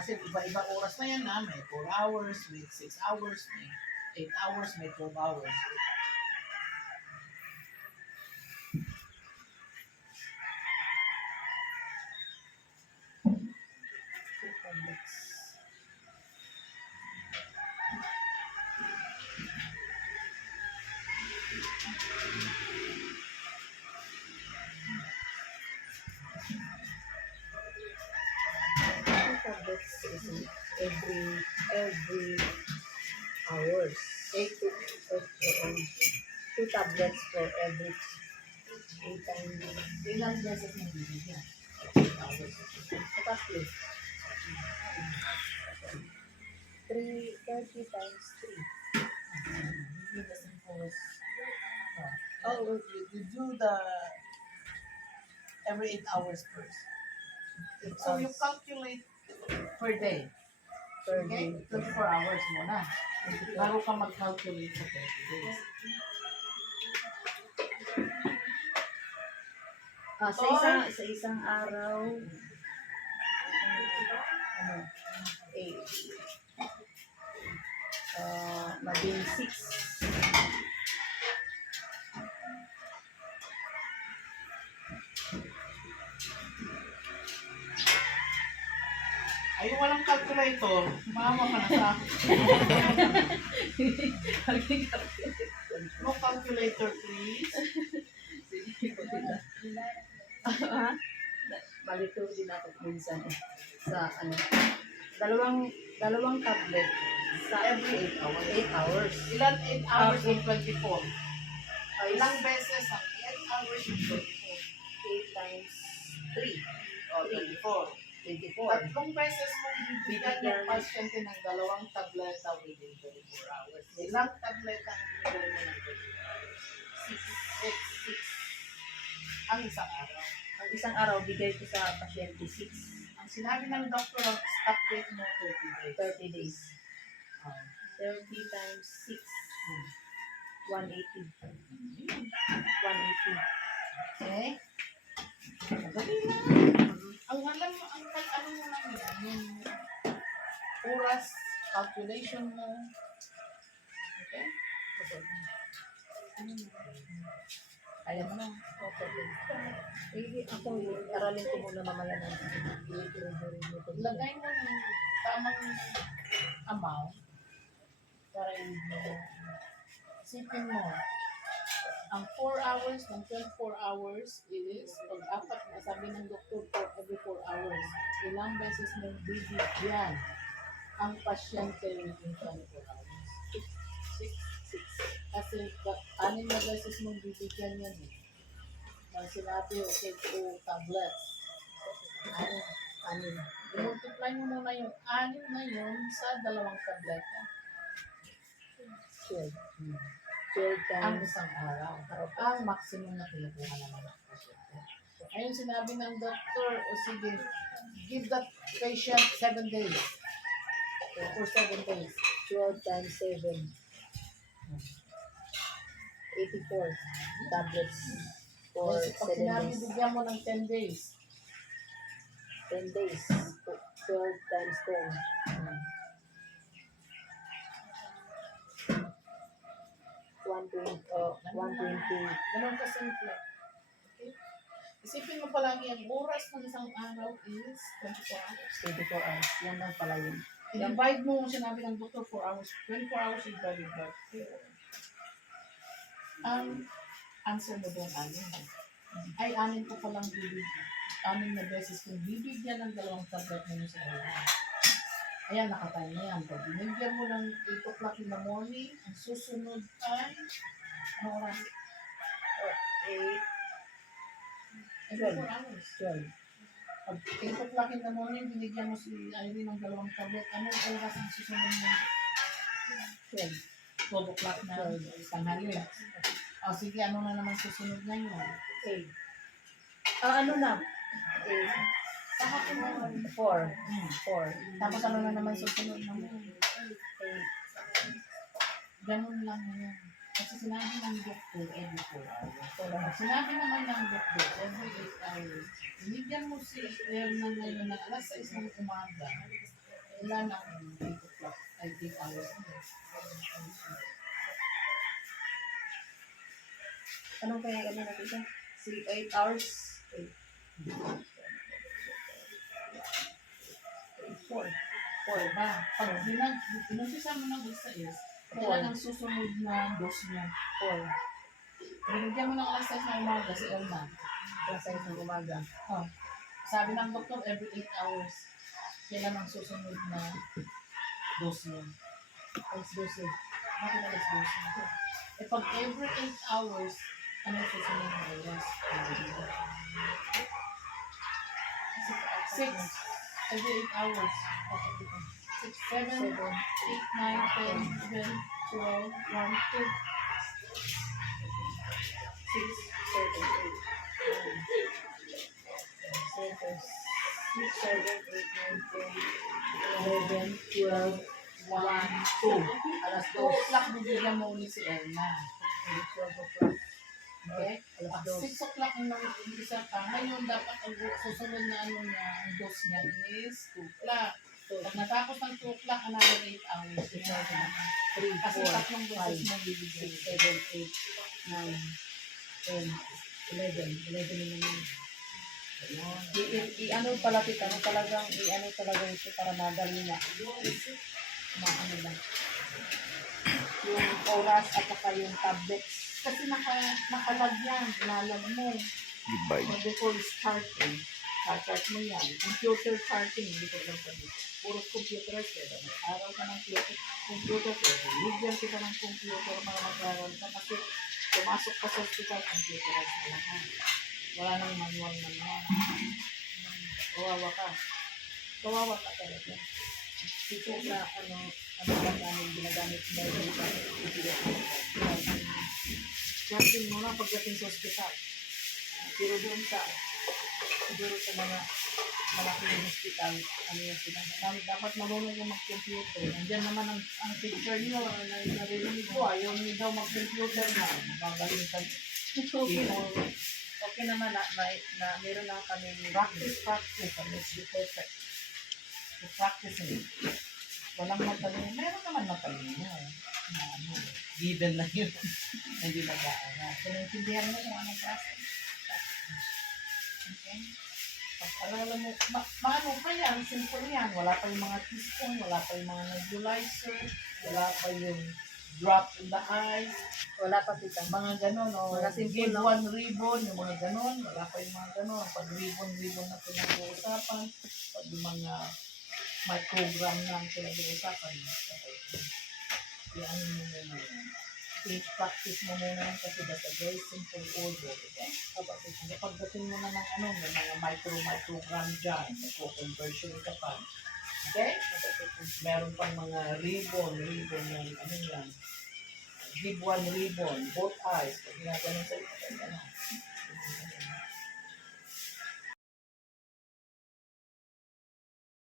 Kasi iba-ibang oras na yan na. May 4 hours, may 6 hours, may 8 hours, may 12 hours. Two tablets for every eight times. Ilang beses mo bibigyan? Sa tatlo. Three, thirty times three. You listen first. Oh, you, you do the every 8 hours first. Eight So you calculate per day. per Okay? day. 24 hours muna. Bago ka mag-calculate sa 30 days. Ah, sa isang sa isang araw. Ano? Eight. Ah maging six Ay, walang calculator. Maawa ka na sa. No calculator, please. Ah, malito din ako minsan eh. sa ano dalawang dalawang tablet sa every 8 hours 8 hours Ilan 8 hours in 24? Ay, Ilang beses ang 8 hours in 24? 8 times 3 O, 24. 24 Tatlong beses mong bibigyan yung pasyente ng dalawang tableta within 24 hours. Ilang tableta ang bibigyan mo ng 24 hours? 6. 6. Ang isang araw. ang isang araw bigay ko sa pasyente 6 Ang sinabi ng doktor, ang stop date mo 30 days. 30 days Oh. 30 times 6 Hmm. 180 180 Okay? Madali lang. Ang alam mo, ang kay ano mo lang yan, yung oras, calculation mo. Okay? Ano mo? Kaya mo na. Eh, ako, aralin ko muna mamaya na. Lagay mo yung tamang amount para mo isipin mo ang 4 hours ng 24 hours is pag apat na sabi ng doktor for every 4 hours. Ilang beses mo bibigyan ang pasyente within 24 hours. 6 kasi ba- anim na beses mo bibigyan yan eh. Nang sinabi okay two tablets. Anim Anin. I-multiply mo muna yung anim na yun sa dalawang tableta. 12. 12 Ang times. isang araw. Ang maximum na kinukuha naman ng pasyente. Ayun sinabi ng doktor, o sige, give that patient 7 days. For 7 days. 12 times 7. 84 tablets for Kasi pag 7 sinabi, days. bigyan mo ng 10 days. 10 days. 12 times 10. 120, uh, 120. Ganun ka simple. Okay? Isipin mo palagi, ang oras ng isang araw is 24 hours. 24 hours. Yan lang pala yun. I-divide mo, sinabi ng doktor, 4 hours. 24 hours is divided by 4. Ang answer mo doon, anin. Ay, anin ko palang bibig. Anin na beses kung bibigyan ng dalawang tablet mo sa araw. Ayan, nakatay na yan. Pag binigyan mo ng 8 o'clock in the morning, ang susunod ay, ano oras? 8, Every 4 hours. 12. Pag 8 o'clock in the morning, binigyan mo si Irene ng dalawang tablet, anong oras ang susunod mo? 12. 12 o'clock na tanghali. O sige, ano na naman susunod ngayon? 8. Ah, ano na? 8. Sa hapon naman. 4. Hmm. 4. Tapos ano na naman susunod naman? 8. Ganun lang yan. Kasi sinabi ng doktor every 4 hours. Sinabi naman ng doktor every 8 hours, binigyan mo si Erna ngayon na alas 6 ng umaga, wala na ang 8 o'clock, ay 8 hours na. Anong kaya ano natin siya? 8 hours? 4. 4 ba? Pag binag, inumpisa mo ng alas 6, kailan ang susunod na dose niya? 4. Binigyan mo ng alas 6 ng umaga si Erna. Alas 6 ng umaga. Oh. Sabi ng doktor, every 8 hours, kailan ang susunod na dose niya. Alas 12. Bakit alas 12? Eh pag every 8 hours, ano susunod na oras? Six. Every 8 hours. 6, 7, 8, 9, 10, 11, 12, 1, 2. 11, 12, 1, 2. Alas 2 o'clock bibigyan mo ulit si Erna. Okay? Pag 6 o'clock ang nang-umpisa ka, ngayon dapat ang susunod na ano niya, ang dose niya is 2 o'clock. Pag natapos ng 2 o'clock, another 8 hours. Kasi tatlong beses mo bibigyan. 11 naman. I, i, i, ano pala kita, ano talagang, i, ano talaga ito para madali na. Maano lang. Yung oras at saka yung tablets. Kasi naka, nakalag yan, lalag mo. So before starting, chart mo yan. Computer charting, hindi ko alam sa dito. Puro computerized eh. Araw ka ng computer, computer eh. Bigyan kita ng computer para mag-aral ka kasi pumasok ka sa hospital, computerized na lahat. Wala nang manual manual. Kawawa ka. Kawawa ka talaga. Dito sa, ano, ano lang namin ginagamit ba yung computer. Charting mo na pagdating sa hospital. Pero doon sa, siguro sa mga malaking hospital, ano yung sinasabi. Dapat marunong yung mag-computer. Nandiyan naman ang, ang picture niyo, na narinig ko, ayaw niyo daw mag-computer na. Magagaling ka. Okay na. Okay naman na, na, na meron lang kami Practice, practice, and let's be perfect. So, practicing. Walang matalino. Meron naman matalino. Na ano, given na yun. Hindi nag-aaral. So, naintindihan mo kung anong process. Okay? Pag alala mo, ma maano pa yan, simple yan. Wala pa yung mga teaspoon, wala pa yung mga nebulizer, wala pa yung drop in the eyes, Wala pa tita. mga ganon, o Mga simple, give no? one ribbon, yung mga ganon, wala pa yung mga ganon. Pag ribbon-ribbon na pinag-uusapan, pag yung mga microgram na ang pinag-uusapan, yan mo muna yan. I-practice mo muna yan kasi that's a very simple order. Okay? Kapag pagdating mo na ng ano, may mga micro-microgram dyan, conversion ka pa. Okay? Meron pang mga ribbon, ribbon ng ano yan, give one ribbon, both eyes. Pag ginaganon sa iyo, ganyan.